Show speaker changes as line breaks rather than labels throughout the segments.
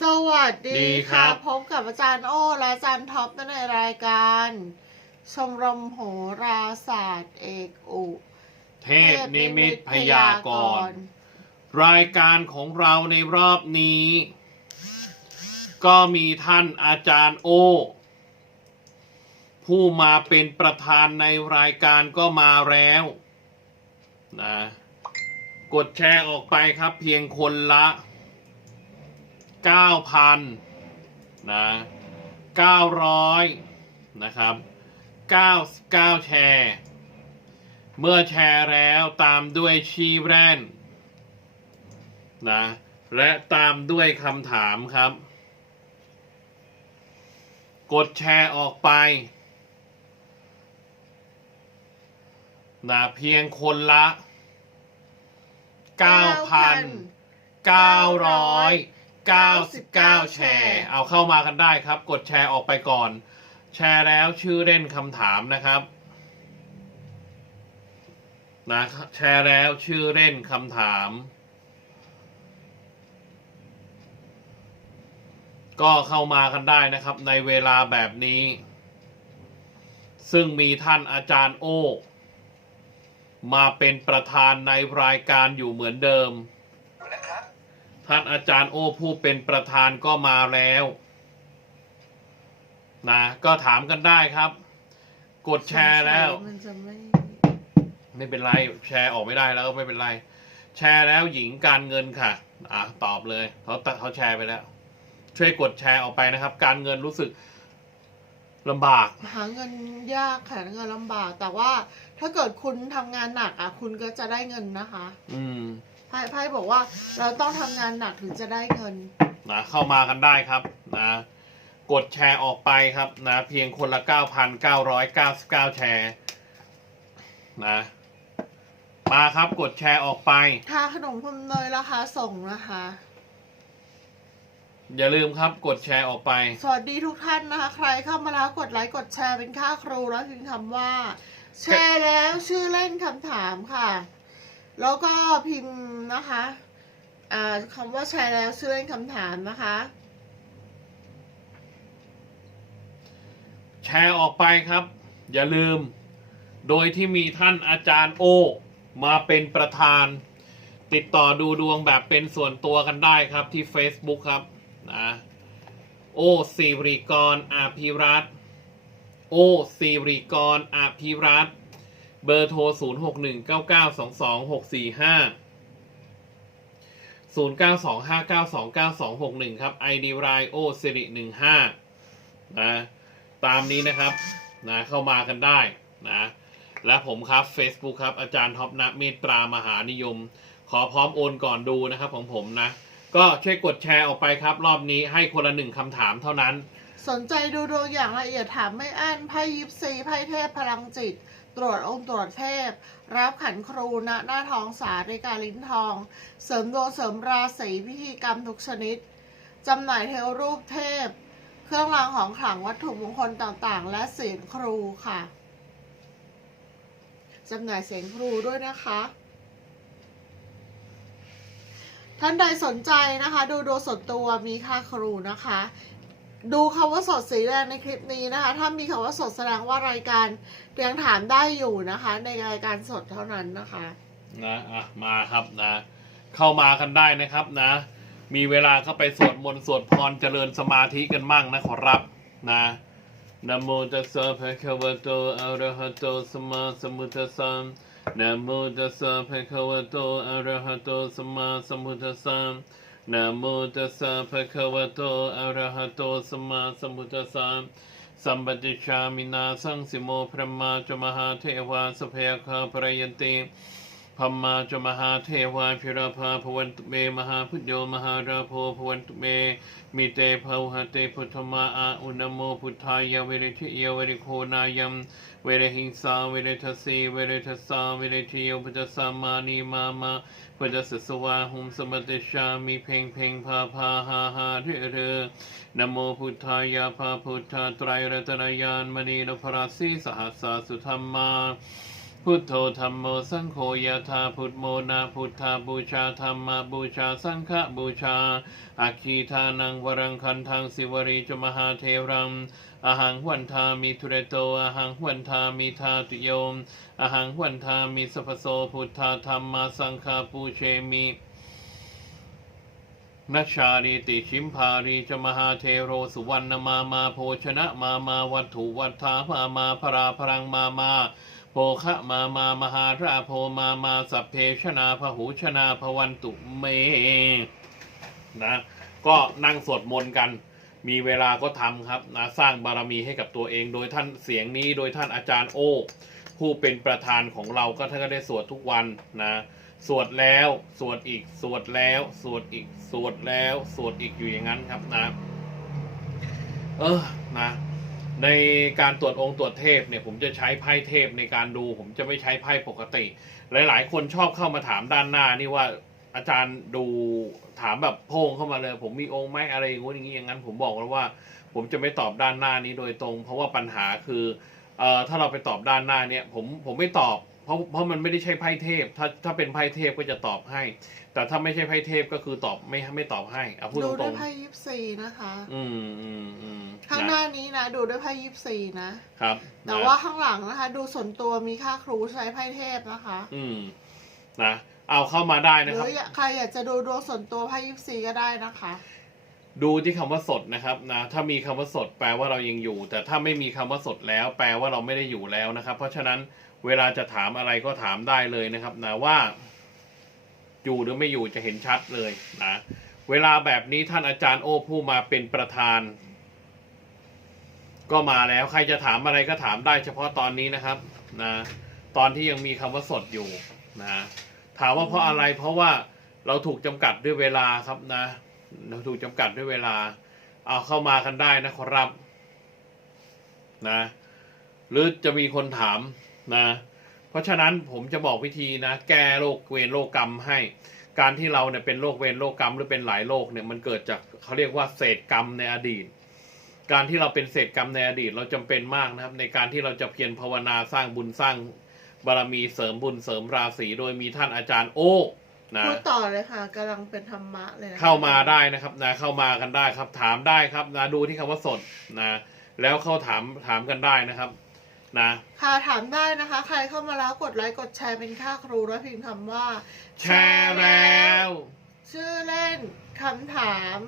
สวัสดี
ดีครั
ค่ะ
บ
พบกับอาจารย์โอ้และอาจารย์ท็อปในรายการ ชมรมโหราศาสตร์เอกอุ
เทพนิมิตพยากรณ์รายการของเราในรอบนี้ ก็มีท่านอาจารย์โอ ผู้มาเป็นประธานในรายการก็มาแล้วนะกดแชร์ออกไปครับเพียงคนละ 9,000นะ900นะครับ99 แชร์ เมื่อแชร์แล้วตามด้วยชีแรนนะและตามด้วยคำถามครับ กดแชร์ออกไปนะเพียงคนละ 99 แชร์ เอาเข้ามากันได้ครับ กดแชร์ออกไปก่อน แชร์แล้วชื่อเล่นคำถามนะครับนะแชร์แล้วชื่อเล่นคำถาม ก็เข้ามากันได้นะครับ ในเวลาแบบนี้ ซึ่งมีท่านอาจารย์โอ มาเป็นประธานในรายการอยู่เหมือนเดิม ท่านอาจารย์โอผู้เป็นประธานก็มาแล้วนะก็ถามกันได้ครับ กดแชร์แล้ว
มันจะไม่
ไม่เป็นไรแชร์ออกไม่ได้แล้วก็ไม่เป็นไร แชร์แล้วหญิงการเงินค่ะ อะตอบเลยเขาตัดเขาแชร์ไปแล้ว ช่วยกดแชร์ออกไปนะครับ การเงินรู้สึกลำบาก
หาเงินยากค่ะเงินลำบาก แต่ว่าถ้าเกิดคุณทำงานหนักอะ คุณก็จะได้เงินนะคะ
อืม
ไพ่ไพ่บอกว่าเราต้องทำงานหนักถึงจะได้เงิน
นะเข้ามากันได้ครับนะกดแชร์ออกไปครับนะเพียงคนละ 9,999 แชร์นะมาครับกดแชร์ออกไป
ถ้าขนมพรมเนยราคาส่งนะคะ
อย่าลืมครับกดแชร์ออกไป
สวัสดีทุกท่านนะคะ ใครเข้ามาแล้วกดไลค์กดแชร์เป็นค่าครูแล้วพิมพ์คำว่า แชร์แล้วชื่อเล่นคำถามค่ะ แล้วก็พิมพ์นะคะคำว่าแชร์แล้วชื่อเล่นคำถามนะคะ
แชร์ออกไปครับ อย่าลืม โดยที่มีท่านอาจารย์โอ มาเป็นประธาน ติดต่อดูดวงแบบเป็นส่วนตัวกันได้ครับที่ Facebook ครับนะโอสิริกรอาภิรัตโอสิริกรอาภิรัตน์ เบอร์โทร 0 6 1 9 9 2 2 6 4 5 0 9 2 5 9 2 9 2 6 1 ครับ ID รายโอสิริ15 นะ ตามนี้นะครับ นะ เข้ามากันได้นะ และผมครับ Facebook ครับ อาจารย์ท็อปนะเมตตามหานิยม ขอพร้อมโอนก่อนดูนะครับของผมนะ ก็ช่วยกดแชร์ออกไปครับ รอบนี้ให้คนละหนึ่งคำถามเท่านั้น
สนใจดูดวงอย่างละเอียดถามไม่อั้นไพ่ยิปซีไพ่เทพพลังจิต ตรวจองค์ตรวจเทพ รับขันครูณหน้าทองสาริกาลิ้นทอง เสริมดวงเสริมราศีพิธีกรรมทุกชนิดจำหน่ายเทวรูปเทพ เครื่องรางของขลังวัตถุมงคลต่างๆ และเสียงครูค่ะจำหน่ายเสียงครูด้วยนะคะ ท่านใดสนใจนะคะ ดูดวงส่วนตัวมีค่าครูนะคะ ดูคำว่าสดสีแดงในคลิปนี้นะคะ ถ้ามีคำว่าสดแสดงว่ารายการยังถามได้อยู่นะคะ ในรายการสดเท่านั้นนะคะ
นะอะมาครับนะ เข้ามากันได้นะครับนะ มีเวลาเข้าไปสวดมนต์สวดพรเจริญสมาธิกันมั่งนะขอรับนะนะโมตัสสะภะคะวะโตอะระหะโตสัมมาสัมพุทธัสสะ นะโมตัสสะภะคะวะโต อะระหะโต สัมมาสัมพุทธัสสะนะโมตัสสะภะคะวะโต อะระหะโต สัมมาสัมพุทธัสสะสัมปติชามินาสังสิโมพระมาจมหาเทวาสเพคาปรยันติ พมมาจมหาเทวาพิราภาพวันตุเมมหาพุทโยมหาราโพพวันตุเมมีเตภาหะเตพุทธมาอาอุณโมพุทธายาเวริทิยาเวริโคนายัมเวริหิงสาเวริทัสีเวริทัสาเวริทิโยพุทธสามานีมามาพุทธสสวาหุมสมติชามิเพ่งเพ่งพาพาหาหาเรเรนโมพุทธายาภาพุทธาไตรรัตนายานมณีนพราสีสหัสสาสุธรรมา พุทโธธรรมโมสังโฆยะธาพุทโมนาพุทธาบูชาธรรมบูชาสังฆบูชาอาคีทานังวรังคันทังสิวรีจมหาเทรังอาหังวันทามิทุเรโตอาหังวันทามิทาตุโยมอาหังวันทามิสัพโสพุทธาธรรมาสังฆาปูเชมินัชชาลีติชิมพารีจมหาเทโรสุวรรณมามาโภชนะมามาวัตถุวัฏฐามามาพราพรังมามา โภคะมา มา มหาราโพมา มา สัพเพชนาพหูชนาพวันตุเมนะ ก็นั่งสวดมนต์กัน มีเวลาก็ทำครับนะสร้างบารมีให้กับตัวเอง โดยท่านเสียงนี้ โดยท่านอาจารย์โอผู้เป็นประธานของเราก็ท่านก็ได้สวดทุกวันนะสวดแล้วสวดอีกสวดแล้วสวดอีกสวดแล้วสวดอีกอยู่อย่างนั้นครับนะ เออนะ ในการตรวจองค์ตรวจเทพเนี่ยผมจะใช้ไพ่เทพในการดู ผมจะไม่ใช้ไพ่ปกติ หลาย ๆ คนชอบเข้ามาถามด้านหน้านี่ว่าอาจารย์ดูถามแบบโพงเข้ามาเลย ผมมีองค์ไหมอะไรอย่างงอย่างนี้อย่างนั้น ผมบอกแล้วว่า ผมจะไม่ตอบด้านหน้านี้โดยตรง เพราะว่าปัญหาคือเอ่อถ้าเราไปตอบด้านหน้าเนี่ยผมผมไม่ตอบ เพราะเพราะมันไม่ได้ใช่ไพ่เทพ ถ้าถ้าเป็นไพ่เทพก็จะตอบให้ แต่ถ้าไม่ใช่ไพ่เทพก็คือตอบไม่ไม่ตอบให้เอาพูด
ดู
ต
ด้
ร
วย
ง
ไพ่ยิปซีนะคะ
ๆอืมอืมอืม
ข้างห
นะ
น้านี้นะ ดูด้วยไพ่ยิปซีนะ
ครับ
แต่
นะ
ว่าข้างหลังนะคะ ดูส่วนตัวมีค่าครูใช้ไพ่เทพนะคะ
อืมนะเอาเข้ามาได้
ห
นะ
รื
ครับ
ออยากใครอยากจะดูดวงส่วนตัวไพ่ยิปซีก็ได้นะคะ
ดูที่คำว่าสดนะครับนะถ้ามีคำว่าสดแปลว่าเรายังอยู่ แต่ถ้าไม่มีคำว่าสดแล้ว แปลว่าเราไม่ได้อยู่แล้วนะครับ เพราะฉะนั้นเวลาจะถามอะไรก็ถามได้เลยนะครับนะว่า อยู่หรือไม่อยู่จะเห็นชัดเลยนะเวลาแบบนี้ท่านอาจารย์โอ้ผู้มาเป็นประธาน ก็มาแล้วใครจะถามอะไรก็ถามได้เฉพาะตอนนี้นะครับนะตอนที่ยังมีคำว่าสดอยู่นะถามว่าเพราะอะไรเพราะว่าเราถูกจำกัดด้วยเวลาครับนะ เราถูกจำกัดด้วยเวลา เอาเข้ามากันได้นะครับนะ หรือจะมีคนถามนะ เพราะฉะนั้นผมจะบอกวิธีนะ แก้โรคเวรโรคกรรมให้ การที่เราเนี่ยเป็นโรคเวรโรคกรรมหรือเป็นหลายโรคเนี่ยมันเกิดจากเขาเรียกว่าเศษกรรมในอดีต การที่เราเป็นเศษกรรมในอดีต เราจำเป็นมากนะครับ ในการที่เราจะเพียรภาวนาสร้างบุญสร้างบารมีเสริมบุญเสริมราศีโดยมีท่านอาจารย์โอ้ นะ
พูดต่อเลยค่ะกำลังเป็นธรรมะเลยนะคะ
เข้ามาได้นะครับนะเข้ามากันได้ครับ ถามได้ครับนะดูที่คำว่าสดนะแล้วเข้าถามถามกันได้นะครับ นะ
ค่ะถามได้นะคะ ใครเข้ามาแล้วกดไลค์กดแชร์เป็นค่าครูแล้วพิมพ์คำว่า
แชร์แล้ว
ชื่อเล่นคำถาม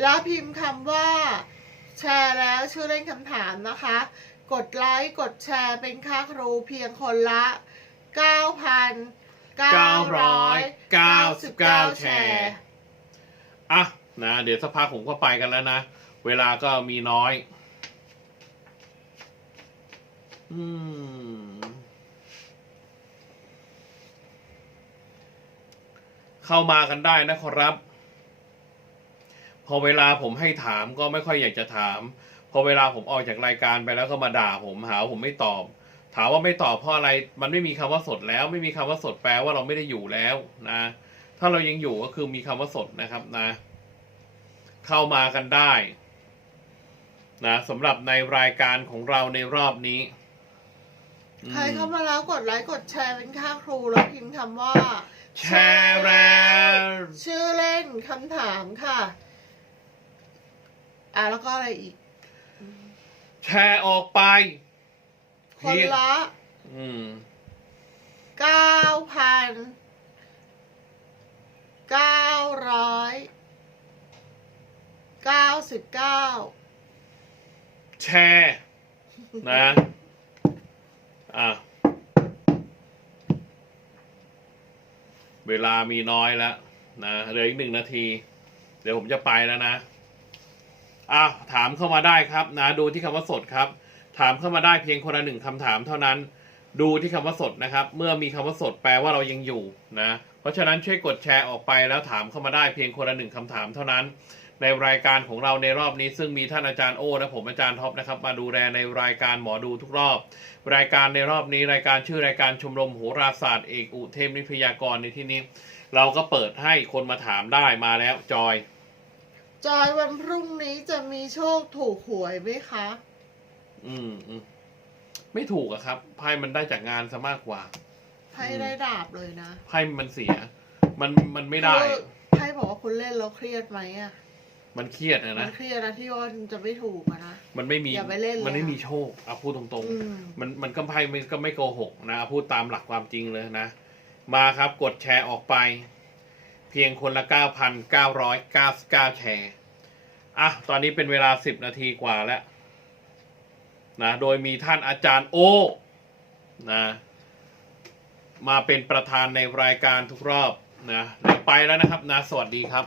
แล้วพิมพ์คำว่า แชร์แล้วชื่อเล่นคำถามนะคะ กดไลค์กดแชร์เป็นค่าครูเพียงคนละ9,999
999 แชร์ อะนะ เดี๋ยวสักพักผมก็ไปกันแล้วนะ เวลาก็มีน้อย อืม เข้ามากันได้นะครับ พอเวลาผมให้ถามก็ไม่ค่อยอยากจะถาม พอเวลาผมออกจากรายการไปแล้วก็มาด่าผมหาว่าผมไม่ตอบ ถามว่าไม่ตอบเพราะอะไร มันไม่มีคำว่าสดแล้ว ไม่มีคำว่าสดแปลว่าเราไม่ได้อยู่แล้วนะ ถ้าเรายังอยู่ก็คือมีคำว่าสดนะครับนะ เข้ามากันได้นะสำหรับในรายการของเราในรอบนี้อืม
ใครเข้ามาแล้วกดไลค์กดแชร์เป็นค่าครูแล้วพิมพ์คำว่า
แชร์แล้ว
ชื่อเล่นคำถามค่ะ อะแล้วก็อะไรอีก
แชร์ออกไป
คนละ
อืม
เก้าพันเก้าร้อยเก้าสิบเก้า
แชร์นะ อะ เวลามีน้อยแล้วนะเหลืออีกหนึ่งนาที เดี๋ยวผมจะไปแล้วนะอ้าวถามเข้ามาได้ครับ นะ ดูที่คำว่าสดครับ ถามเข้ามาได้เพียงคนละหนึ่งคำถามเท่านั้น ดูที่คำว่าสดนะครับ เมื่อมีคำว่าสดแปลว่าเรายังอยู่นะ เพราะฉะนั้นช่วยกดแชร์ออกไปแล้วถามเข้ามาได้เพียงคนละหนึ่งคำถามเท่านั้น ในรายการของเราในรอบนี้ ซึ่งมีท่านอาจารย์โอ้และผมอาจารย์ท็อปนะครับ มาดูแลในรายการหมอดูทุกรอบ รายการในรอบนี้รายการชื่อรายการชมรมโหราศาสตร์เอกอุเทมนิพยากรในที่นี้ เราก็เปิดให้คนมาถามได้มาแล้วจอย
จอยวันพรุ่งนี้จะมีโชคถูกหวยไหมคะ
อืมอืมไม่ถูกอะครับไพ่มันได้จากงานซะมากกว่า
ไพ่ได้ดาบเลยนะ
ไพ่มันเสีย มันมันไม่ได้
คือไพ่บอกว่าคุณเล่นแล้วเครียดไหมอะ
มันเครียดนะ
มั
นะ
นเครียดนะที่ว่ามันจะไม่ถูกอะนะ
มันไม่มี
อย่าไปเล่นเลย
มันไม่
อะ
มีโชคเอาพูดตรง
อืม
ๆ มันมันก็ไพ่มันก็ไม่โกหกนะเอาพูดตามหลักความจริงเลยนะ มาครับกดแชร์ออกไป เพียงคนละ 9,999 แชร์ อะ ตอนนี้เป็นเวลา 10 นาทีกว่าแล้ว นะโดยมีท่านอาจารย์โอนะมาเป็นประธานในรายการทุกรอบนะไปแล้วนะครับนะสวัสดีครับ